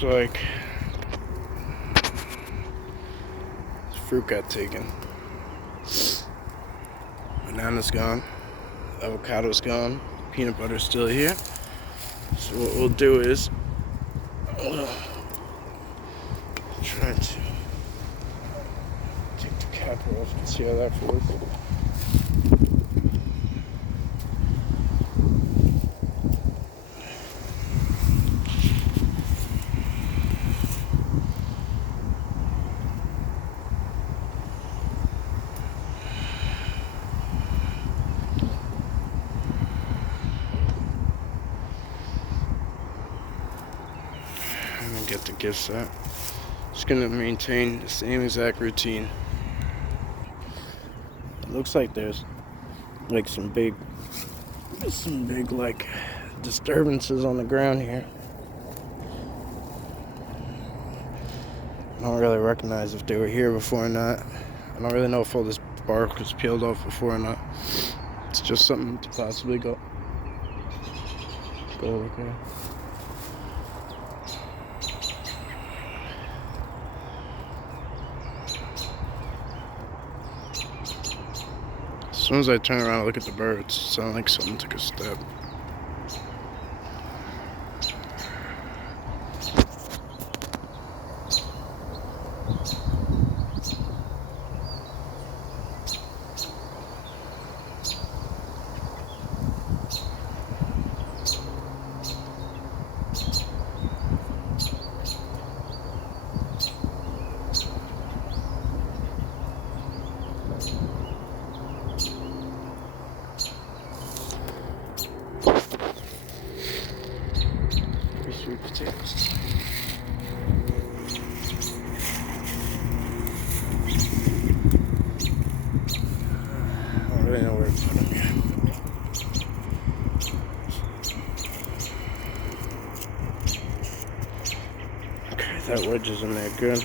Looks like this fruit got taken. Banana's gone. Avocado's gone. Peanut butter's still here. So what we'll do is try to take the cap off and see how that feels. I'm gonna get the gift set. Just gonna maintain the same exact routine. It looks like there's like some big like disturbances on the ground here. I don't really recognize if they were here before or not. I don't really know if all this bark was peeled off before or not. It's just something to possibly go over here. As soon as I turn around and look at the birds, it sounds like someone took a step. Sweet potatoes. I don't really know where to put them yet. Okay, that wedge is in there good.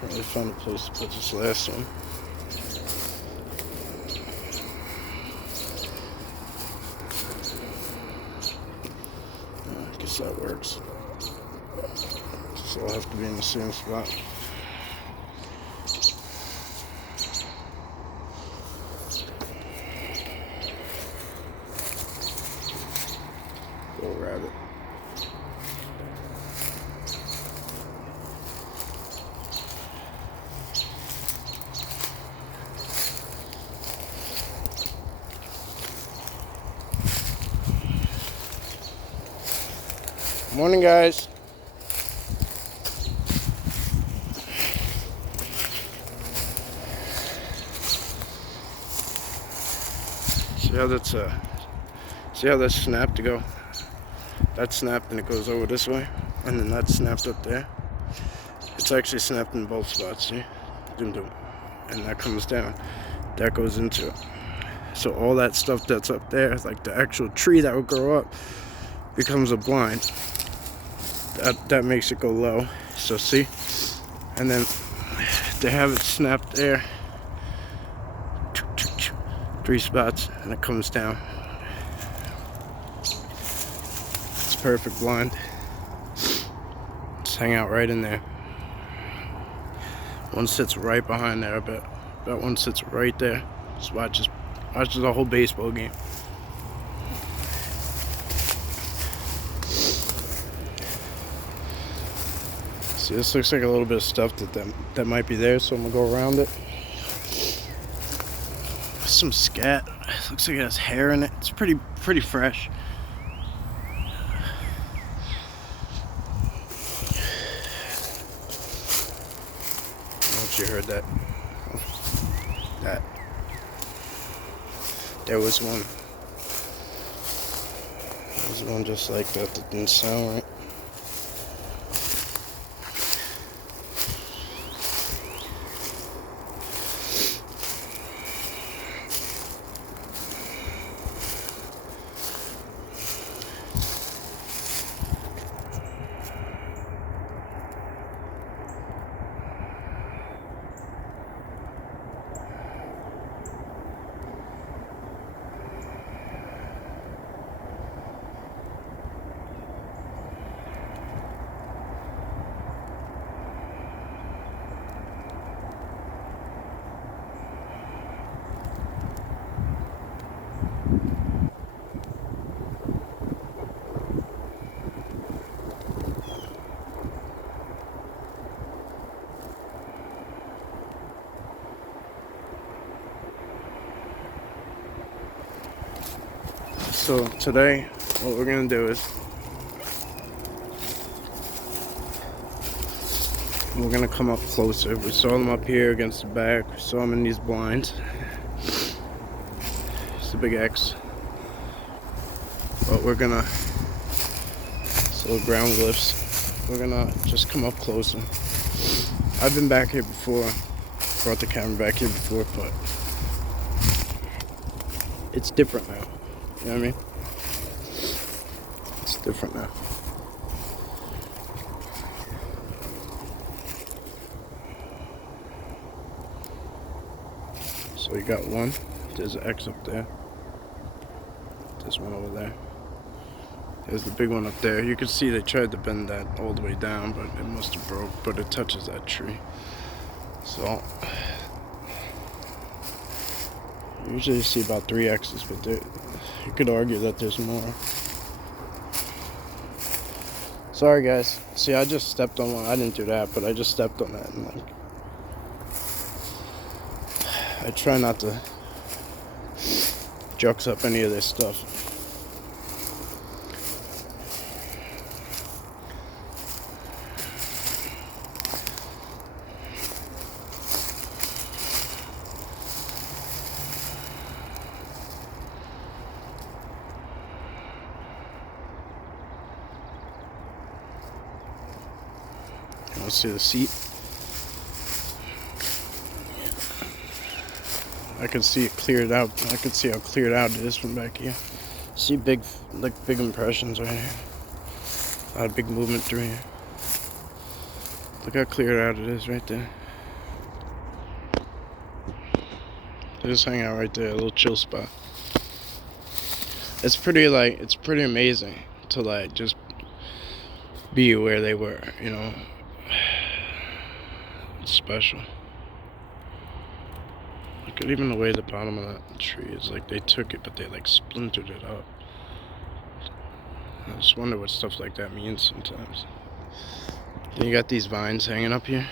Can't really find a place to put this last one. I guess that works. So I'll have to be in the same spot. Go rabbit. Morning, guys. See how that's snapped to go? That's snapped and it goes over this way, and then that's snapped up there. It's actually snapped in both spots, see? Dum dum. And that comes down. That goes into it. So all that stuff that's up there, like the actual tree that would grow up, becomes a blind. That makes it go low. So see? And then they have it snapped there. 3 spots, and it comes down. It's perfect blind. Just hang out right in there. One sits right behind there, I bet. That one sits right there. Just watches the whole baseball game. See, this looks like a little bit of stuff that might be there, so I'm gonna go around it. Some scat. Looks like it has hair in it. It's pretty fresh. I don't know if you heard that. There was one. Going just like that. That didn't sound right. So today, what we're gonna do is we're gonna come up closer. We saw them up here against the back. We saw them in these blinds. It's a big X. But we're gonna, so ground glyphs. We're gonna just come up closer. I've been back here before. Brought the camera back here before, but it's different now. You know what I mean? It's different now. So you got one. There's an X up there. There's one over there. There's the big one up there. You can see they tried to bend that all the way down, but it must have broke. But it touches that tree. So usually you see about 3 X's, but you could argue that there's more. Sorry guys. See, I just stepped on one. I didn't do that, but I just stepped on that, and like, I try not to jux up any of this stuff. Let's see the seat. I can see it cleared out. I can see how cleared out it is from back here. See big impressions right here. A lot of big movement through here. Look how cleared out it is right there. They just hang out right there, a little chill spot. It's pretty amazing to like just be where they were, you know. It's special. Look at even the way the bottom of that tree is. Like they took it, but they like splintered it up. I just wonder what stuff like that means sometimes. Then you got these vines hanging up here.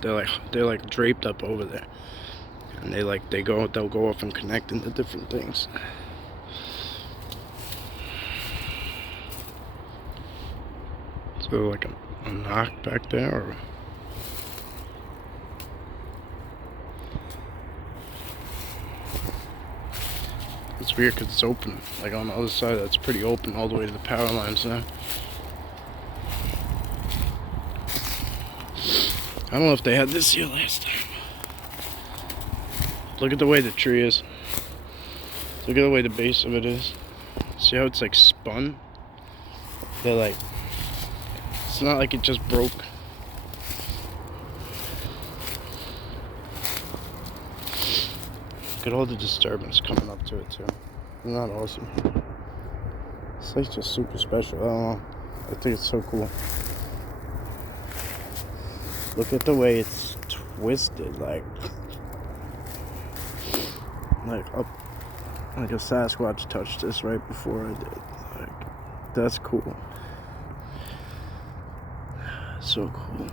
They're like draped up over there, and they'll go off and connect into different things. So like a knock back there, or it's weird because it's open. Like on the other side, that's pretty open all the way to the power lines now. I don't know if they had this here last time. Look at the way the tree is. Look at the way the base of it is. See how it's like spun? They're like, it's not like it just broke. Look at all the disturbance coming up to it too. Isn't that awesome? It's like just super special. I don't know. I think it's so cool. Look at the way it's twisted, like up, like a Sasquatch touched this right before I did. Like, that's cool. So cool.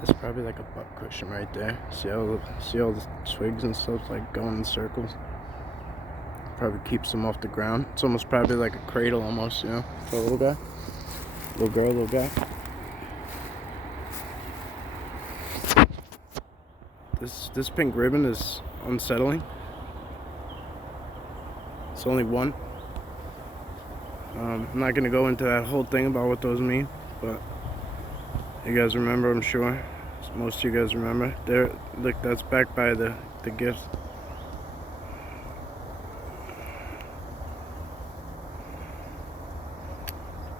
That's probably like a butt cushion right there. See all the twigs and stuff like going in circles. Probably keeps them off the ground. It's almost probably like a cradle almost, you know, for a little guy. Little girl, little guy. This pink ribbon is unsettling. It's only one. I'm not gonna go into that whole thing about what those mean, but you guys remember, I'm sure. Most of you guys remember. There, look, that's backed by the gift.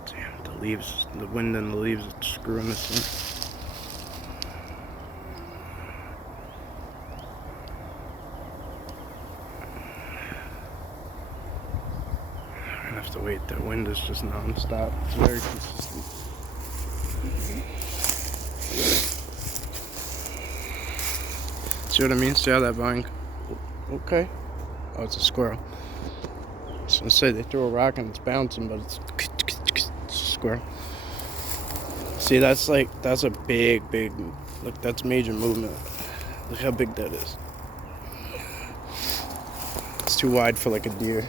Damn, the leaves, the wind and the leaves are screwing this thing. I have to wait. The wind is just non-stop. It's very consistent. See what I mean? See how that vine? Okay. Oh, it's a squirrel. I was gonna say they threw a rock and it's bouncing, but it's a squirrel. See, that's a big. Look, that's major movement. Look how big that is. It's too wide for like a deer.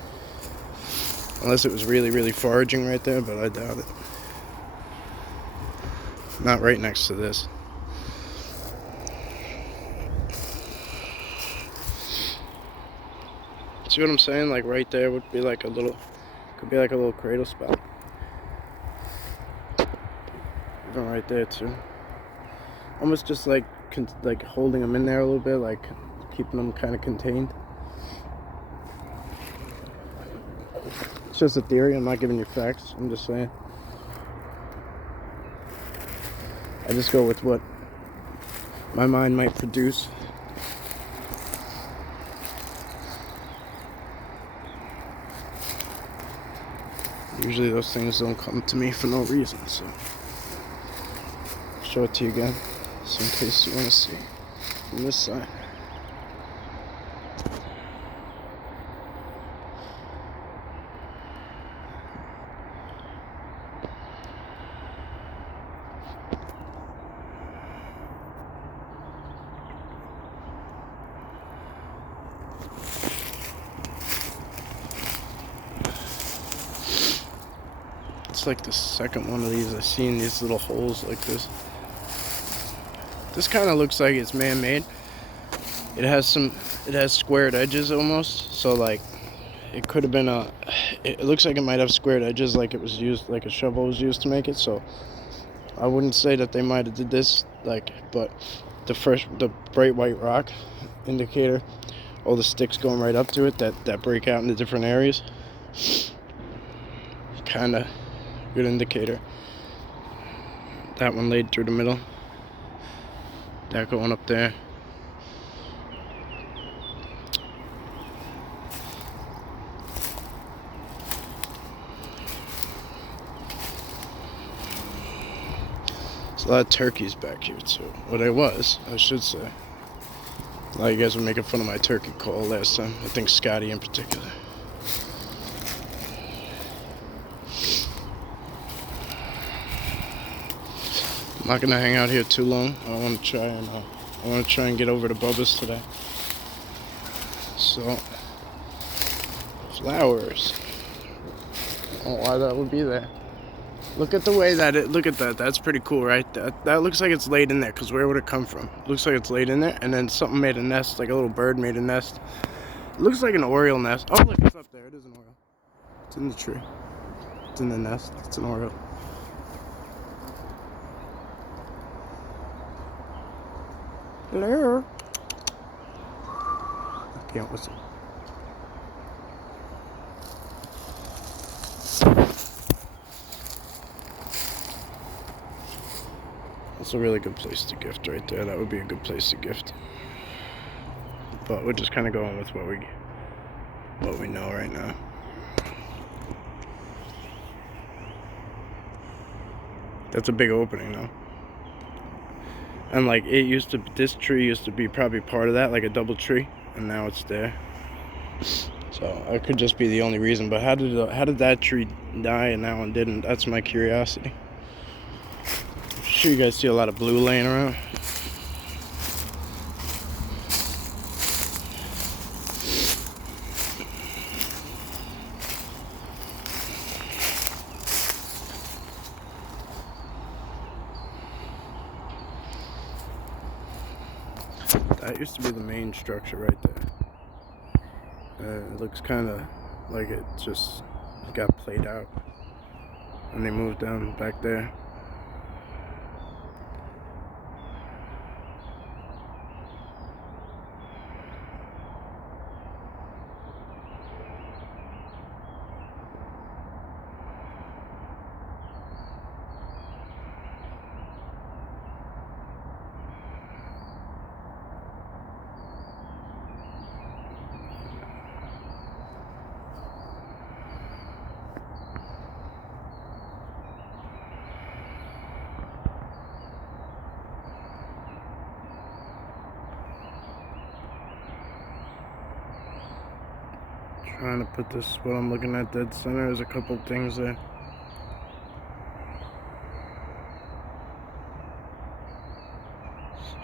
Unless it was really foraging right there, but I doubt it. Not right next to this. See what I'm saying? Like right there would be like a little, could be like a little cradle spot. Even right there too. Almost just like holding them in there a little bit, like keeping them kind of contained. It's just a theory. I'm not giving you facts. I'm just saying. I just go with what my mind might produce. Usually those things don't come to me for no reason, so I'll show it to you again, just in case you want to see from this side. It's like the second one of these I've seen, these little holes like this. This kind of looks like it's man-made. It has squared edges almost, so like it could have been it looks like it might have squared edges, like it was used, like a shovel was used to make it. So I wouldn't say that they might have did this, like, but the bright white rock indicator, all the sticks going right up to it that break out into different areas, kind of good indicator. That one laid through the middle, that going up there. There's a lot of turkeys back here too. Well, there was, I should say. A lot of you guys were making fun of my turkey call last time. I think Scotty in particular. I'm not gonna hang out here too long. I want to try and get over to Bubba's today. So, flowers. I don't know why that would be there. Look at the way that look at that. That's pretty cool, right? That looks like it's laid in there, because where would it come from? Looks like it's laid in there, and then something made a nest, like a little bird made a nest. It looks like an oriole nest. Oh, look, it's up there. It is an oriole. It's in the tree. It's in the nest. It's an oriole. Hello. I can't whistle. That's a really good place to gift right there. That would be a good place to gift. But we're just kind of going with what we know right now. That's a big opening though. And like this tree used to be probably part of that, like a double tree, and now it's there. So it could just be the only reason. But how did that tree die and that one didn't? That's my curiosity. I'm sure you guys see a lot of blue laying around. That used to be the main structure right there. It looks kind of like it just got played out when they moved down back there. Trying to put this, what I'm looking at dead center. There's a couple things there.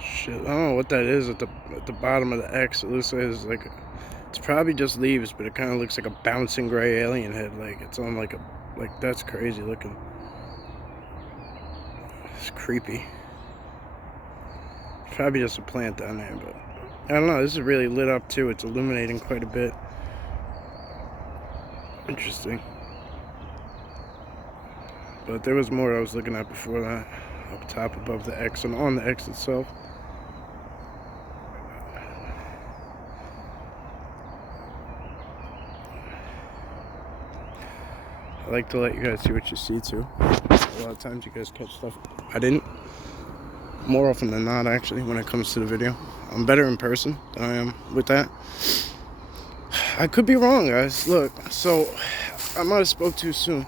Shit, I don't know what that is at the bottom of the X. It looks like it's probably just leaves, but it kind of looks like a bouncing gray alien head. Like it's on like that's crazy looking. It's creepy. It's probably just a plant down there, but I don't know. This is really lit up too. It's illuminating quite a bit. Interesting. But there was more I was looking at before that, up top above the X and on the X itself. I like to let you guys see what you see too. A lot of times you guys catch stuff I didn't. More often than not, actually, when it comes to the video. I'm better in person than I am with that. I could be wrong, guys. Look, so I might have spoke too soon.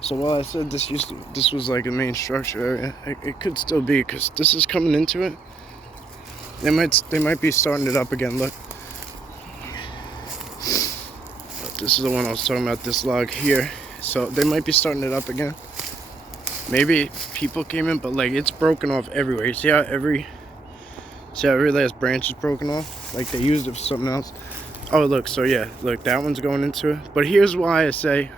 So while I said this was like a main structure area, it could still be, because this is coming into it. They might be starting it up again. Look, but this is the one I was talking about. This log here. So they might be starting it up again. Maybe people came in, but like it's broken off everywhere. You see how every last branch is broken off? Like they used it for something else. Oh, look, so yeah, look, that one's going into it. But here's why I say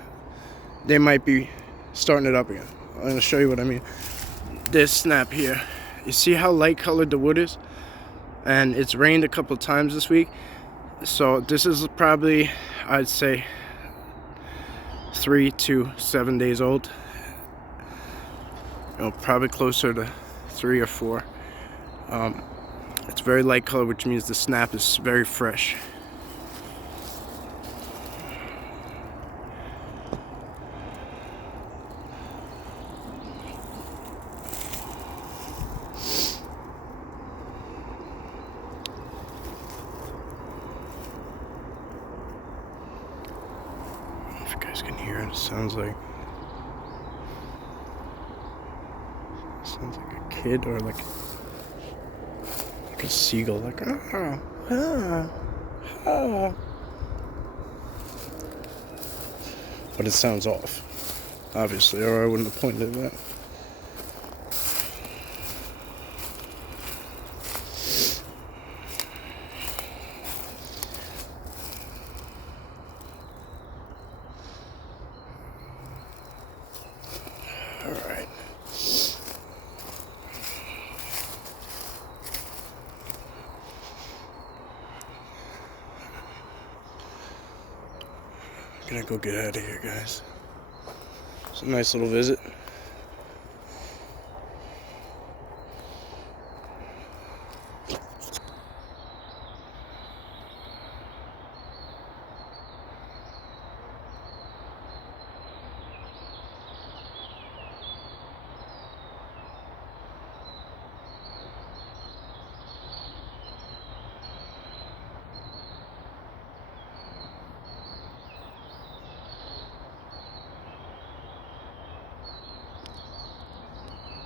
they might be starting it up again. I'm going to show you what I mean. This snap here. You see how light colored the wood is? And it's rained a couple of times this week. So this is probably, I'd say, 3 to 7 days old. You know, probably closer to 3 or 4. It's very light color, which means the snap is very fresh. If you guys can hear it, it sounds like a kid or like a seagull, like but it sounds off, obviously, or I wouldn't have pointed at that. All right. I'm gonna go get out of here, guys. It's a nice little visit.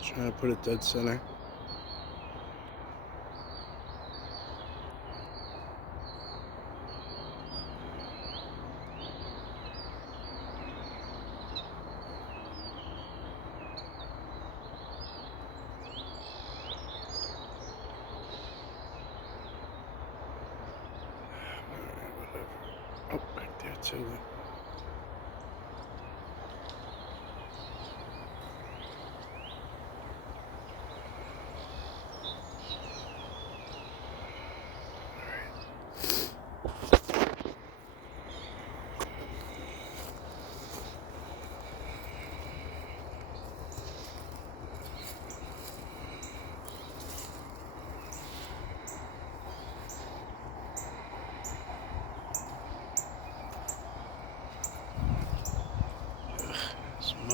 Trying to put it dead center. Oh, back there too.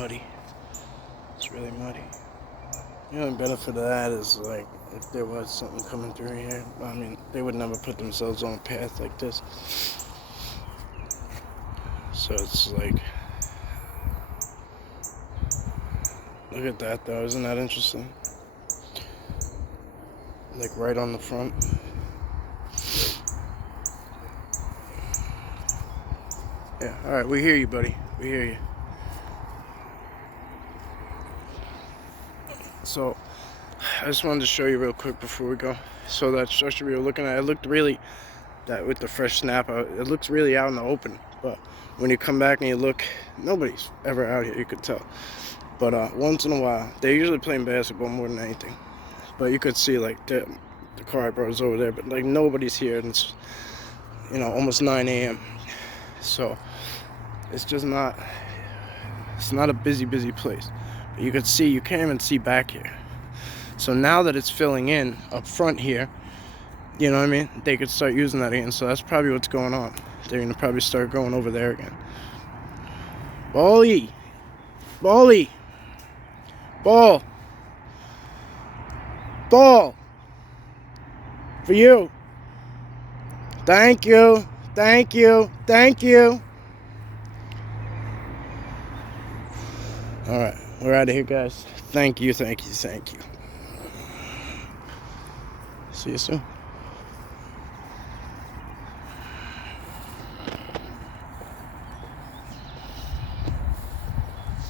muddy. It's really muddy. The only benefit of that is, like, if there was something coming through here, I mean, they would never put themselves on a path like this. So it's like, look at that though, isn't that interesting? Like right on the front. Yeah, alright, we hear you, buddy. We hear you. So, I just wanted to show you real quick before we go. So that structure we were looking at, it looked really, that with the fresh snap, it looks really out in the open. But when you come back and you look, nobody's ever out here, you could tell. But once in a while, they're usually playing basketball more than anything. But you could see, like, the car I brought is over there, but like nobody's here, and it's, you know, almost 9 a.m. So it's just not, it's not a busy place. But you could see, you can't even see back here. So now that it's filling in up front here, you know what I mean, they could start using that again. So that's probably what's going on. They're gonna probably start going over there again. Ball, for you. Thank you. All right, we're out of here, guys. Thank you. See you soon.